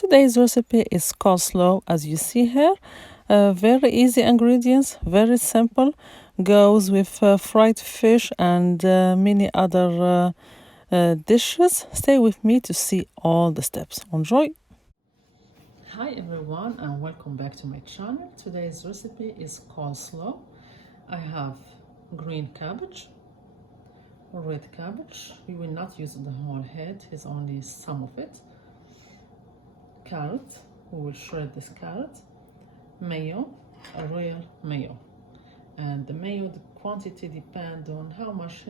Today's recipe is coleslaw, as you see here. Very easy ingredients, very simple. Goes with fried fish and many other dishes. Stay with me to see all the steps. Enjoy! Hi everyone and welcome back to my channel. Today's recipe is coleslaw. I have green cabbage, red cabbage. We will not use the whole head, it's only some of it. Carrot, we will shred this carrot. Mayo, a royal mayo. And the mayo, the quantity depends on how much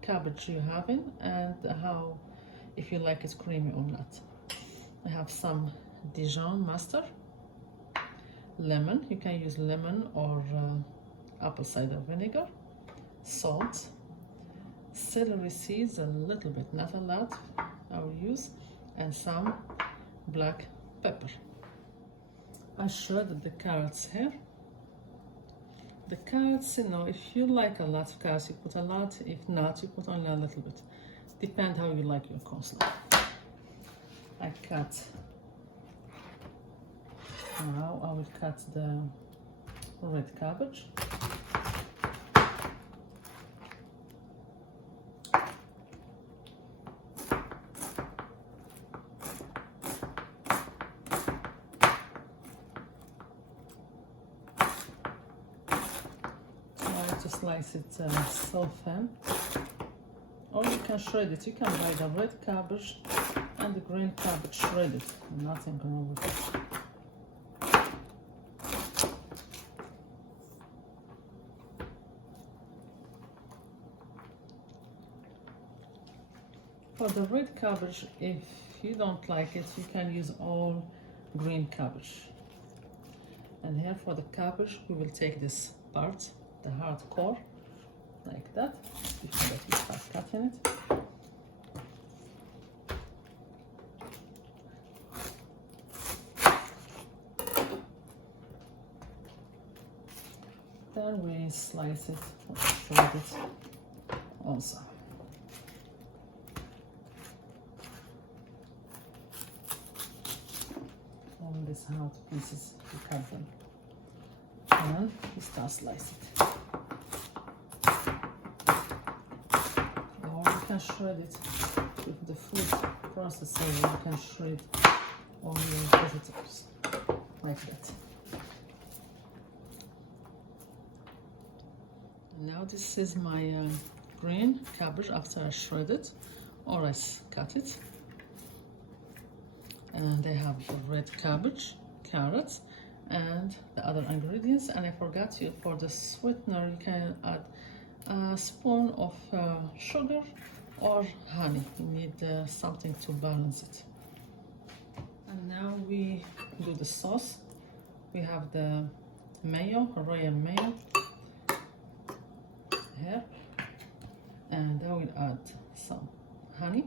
cabbage you have in and how, if you like it creamy or not. I have some Dijon mustard, lemon, you can use lemon or apple cider vinegar, salt, celery seeds, a little bit, not a lot, I will use, and some black pepper. I shredded the carrots here. The carrots, if you like a lot of carrots, you put a lot. If not, you put only a little bit. Depends how you like your coleslaw. I cut. Now I will cut the red cabbage. To slice it so thin, or you can shred it. You can buy the red cabbage and the green cabbage shredded. Nothing wrong with it. For the red cabbage, if you don't like it, you can use all green cabbage. And here for the cabbage, we will take this part, the hard core, like that, before that we start cutting it. Then we slice it or shred it also. On these hard pieces, we cut them. And we start slicing it. Or you can shred it with the food processor. You can shred all your vegetables like that. And now this is my green cabbage after I shred it or I cut it. And I have the red cabbage, carrots, and the other ingredients. And I forgot you, for the sweetener you can add a spoon of sugar or honey. You need something to balance it. And now we do the sauce. We have the mayo, royal mayo here, and I will add some honey.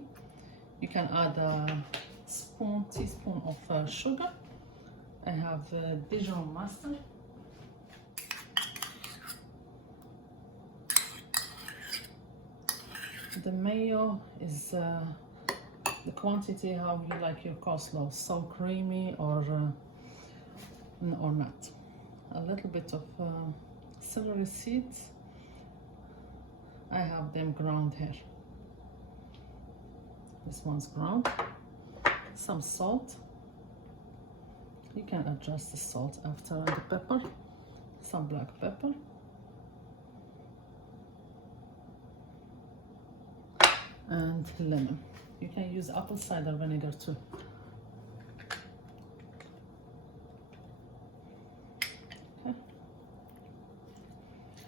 You can add a teaspoon of sugar. I have Dijon mustard, the mayo is the quantity how you like your coleslaw, so creamy or not. A little bit of celery seeds, I have them ground here. This one's ground. Some salt. You can adjust the salt after, and the pepper. Some black pepper. And lemon. You can use apple cider vinegar too. Okay.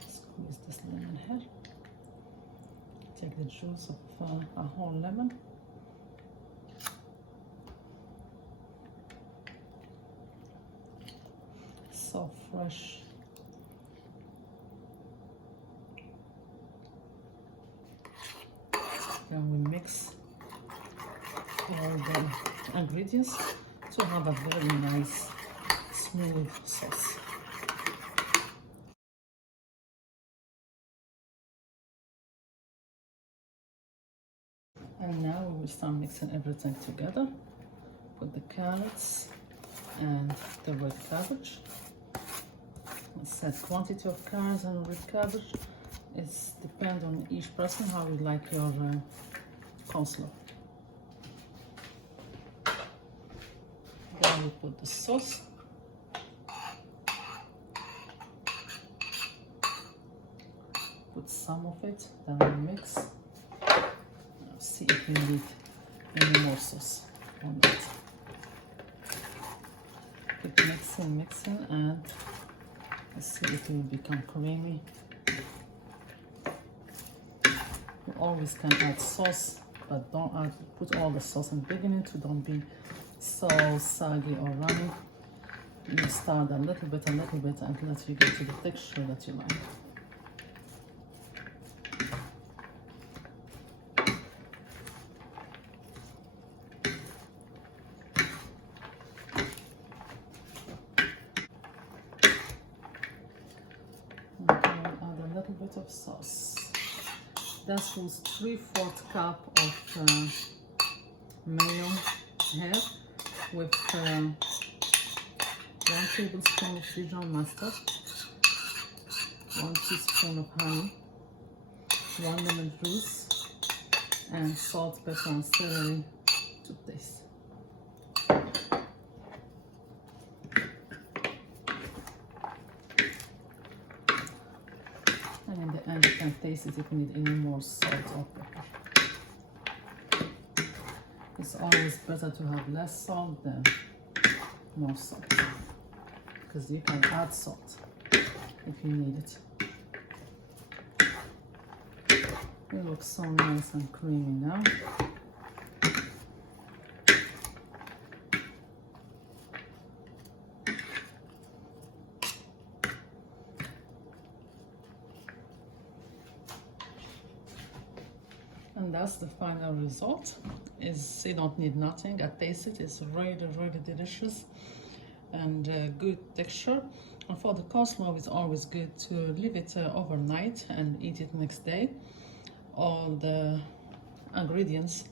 Squeeze this lemon here. Take the juice of a whole lemon. So fresh. Then we mix all the ingredients to have a very nice smooth sauce. And now we will start mixing everything together. put the carrots and the red cabbage. I said quantity of carrots and red cabbage. It's depends on each person how you like your coleslaw. Then we put the sauce. Put some of it, then we mix. Now see if you need any more sauce on that. Keep mixing, and let's see if it will become creamy. You always can add sauce, but don't put all the sauce in the beginning to don't be so saggy or runny. You start a little bit until you get to the texture that you like. Bit of sauce. That was 3/4 cup of mayo here with 1 tablespoon of Dijon mustard, 1 teaspoon of honey, 1 lemon juice, and salt, pepper, and celery to taste. And in the end, you can taste it if you need any more salt or pepper. It's always better to have less salt than more salt, because you can add salt if you need it. It looks so nice and creamy now. And that's the final result. You don't need nothing. I taste it. It's really, really delicious and good texture. And for the coleslaw, it's always good to leave it overnight and eat it next day. All the ingredients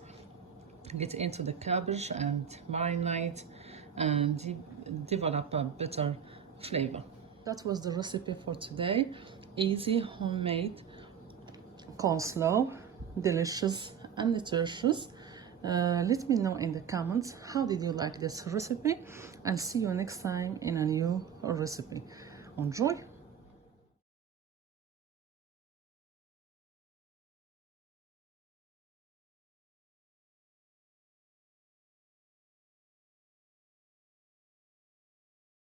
get into the cabbage and marinate and develop a better flavor. That was the recipe for today. Easy homemade coleslaw. Delicious and nutritious. Let me know in the comments how did you like this recipe, and see you next time in a new recipe. Enjoy!